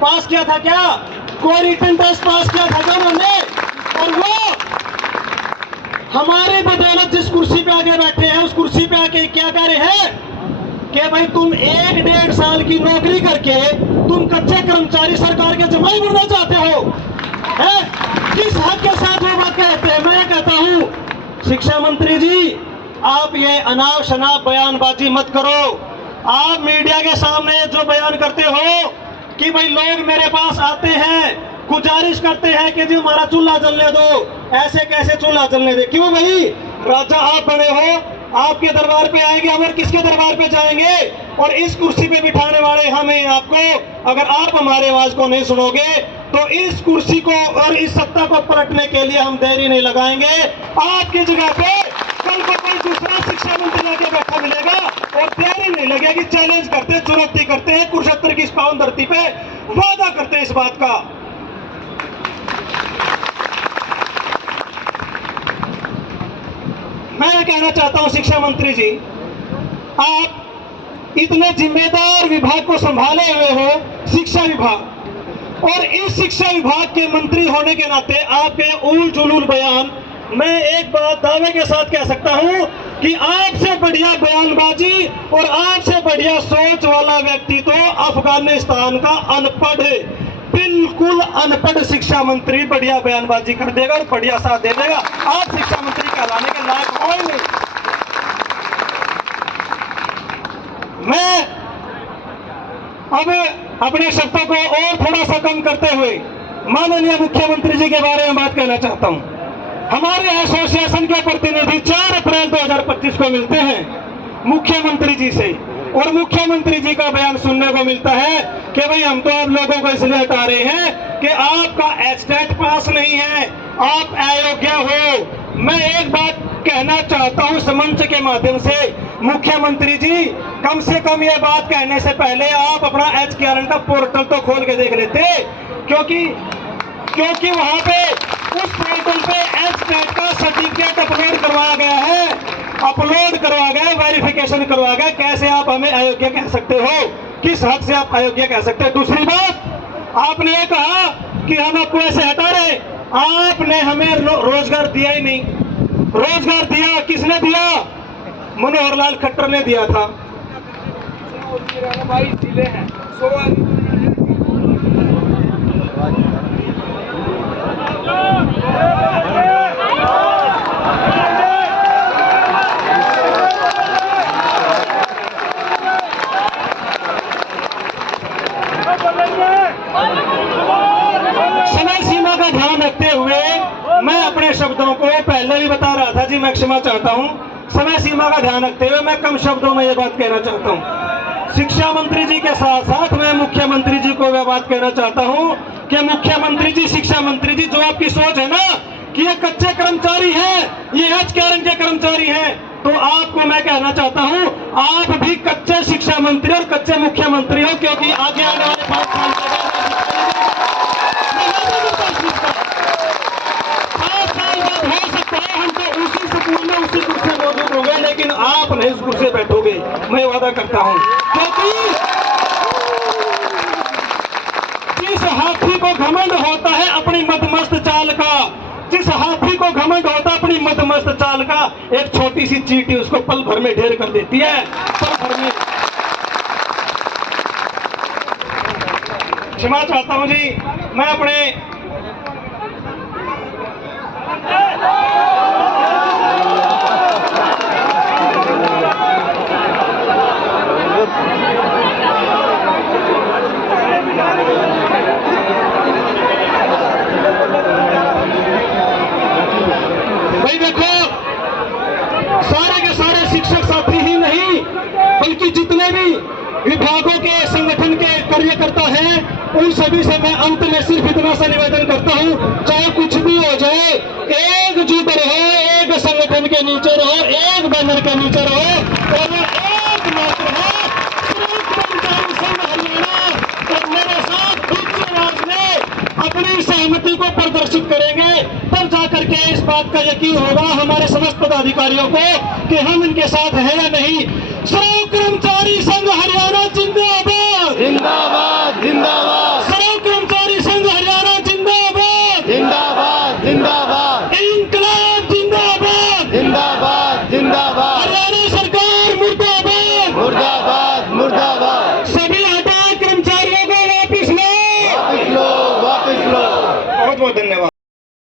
पास किया था क्या? कोई रिटन टेस्ट पास किया था क्या उन्होंने? और वो हमारे बदौलत जिस कुर्सी पे आगे बैठे हैं उस कुर्सी पे आके क्या कह रहे हैं कि भाई तुम 1-1.5 साल की नौकरी करके तुम कच्चे कर्मचारी सरकार के जमाई बनना चाहते हो? है? किस हक के साथ वो बात कहते हैं? मैं कहता हूं शिक्षा मंत्री जी, आप ये अनाप शनाप बयानबाजी मत करो। आप मीडिया के सामने जो बयान करते हो कि भाई लोग मेरे पास आते हैं, गुजारिश करते हैं कि जी हमारा चूल्हा जलने दो, ऐसे कैसे चूल्हा जलने दे? क्यों भाई? राजा आप बने हो, आपके दरबार पे आएंगे, हम और किसके दरबार पे जाएंगे? और इस कुर्सी पे बिठाने वाले हमें आपको, अगर आप हमारे आवाज को नहीं सुनोगे तो इस कुर्सी को और इस सत्ता को पलटने के लिए हम देरी नहीं लगाएंगे। आपकी जगह पे कल को कोई दूसरा शिक्षा मंत्री आके बैठा मिलेगा और देरी नहीं लगेगी। चैलेंज करते हैं, चुनौती करते हैं, कुरुक्षेत्र की इस पावन धरती पे वादा करते हैं इस बात का। मैं कहना चाहता हूं शिक्षा मंत्री जी, आप इतने जिम्मेदार विभाग को संभाले हुए हो, शिक्षा विभाग, और इस शिक्षा विभाग के मंत्री होने के नाते आपके उल जुलूल बयान, मैं एक बात दावे के साथ कह सकता हूं कि आपसे बढ़िया बयानबाजी और आपसे बढ़िया सोच वाला व्यक्ति तो अफगानिस्तान का अनपढ़, बिल्कुल अनपढ़ शिक्षा मंत्री बढ़िया बयानबाजी कर देगा और बढ़िया साथ दे देगा। आप शिक्षा मंत्री कहलाने के लायक कोई नहीं। मैं अब अपने शब्दों को और थोड़ा सा कम करते हुए माननीय मुख्यमंत्री जी के बारे में बात कहना चाहता हूं। हमारे एसोसिएशन के प्रतिनिधि 4 अप्रैल 2025 को मिलते हैं मुख्यमंत्री जी से, और मुख्यमंत्री जी का बयान सुनने को मिलता है कि भाई हम तो आप लोगों को इसलिए हटा रहे हैं कि आपका एचटेट पास नहीं है, आप अयोग्य हो। मैं एक बात कहना चाहता हूं इस मंच के माध्यम से, मुख्यमंत्री जी कम से कम ये बात कहने से पहले आप अपना HKRN का पोर्टल तो खोल के देख लेते, क्योंकि वहां पे उस पोर्टल पे एचटेट का सर्टिफिकेट अपलोड करवाया गया है, वेरिफिकेशन करवाया गया। कैसे आप हमें अयोग्य कह सकते हो? किस हद से आप अयोग्य कह सकते हो? दूसरी बात, आपने ये कहा कि हम आपको ऐसे हटा रहे, आपने हमें रोजगार दिया ही नहीं। रोजगार दिया किसने दिया? मनोहर लाल खट्टर ने दिया था। समय सीमा का ध्यान रखते हुए मैं अपने शब्दों को पहले भी बता रहा था जी, मैं क्षमा चाहता हूं। समय सीमा का ध्यान रखते हुए मैं कम शब्दों में ये बात कहना चाहता हूं। शिक्षा मंत्री जी के साथ साथ मैं मुख्यमंत्री जी को यह बात कहना चाहता हूं कि मुख्यमंत्री जी, शिक्षा मंत्री जी, जो आपकी सोच है ना कि ये कच्चे कर्मचारी हैं, ये HKRN के कर्मचारी हैं, तो आपको मैं कहना चाहता हूं आप भी कच्चे शिक्षा मंत्री और कच्चे मुख्यमंत्री हो, क्योंकि आगे आने वाले 5 साल के बाद 5 साल बाद हो सकता है हम तो उसी स्कूल में उसी कुर्सी मौजूद होंगे, लेकिन आप नहीं उस कुर्सी बैठोगे, मैं वादा करता हूं। क्योंकि जिस हाथी को घमंड होता है अपनी मदमस्त चाल का, जिस हाथी को घमंड होता है अपनी मदमस्त चाल का, एक छोटी सी चींटी उसको पल भर में ढेर कर देती है, पल भर में। क्षमा चाहता हूं जी, मैं अपने भाई देखो, सारे के सारे शिक्षक साथी ही नहीं बल्कि जितने भी विभागों के संगठन के कार्यकर्ता हैं, उन सभी से मैं अंत में सिर्फ इतना सा निवेदन करता हूं, चाहे कुछ भी हो जाए, एकजुट रहो, एक संगठन के नीचे रहो, एक बैनर के नीचे रहो, और एक मात्र है संयुक्त कर्मचारी संघ हरियाणा। और मेरे साथ उच्च आवाज में अपनी सहमति को प्रदर्शित करेंगे, तब जाकर के इस बात का यकीन होगा हमारे समस्त पदाधिकारियों को कि हम इनके साथ हैं या नहीं। संयुक्त कर्मचारी संघ हरियाणा जिंदाबाद, जिंदाबाद जिंदाबाद। संयुक्त जिंदाबाद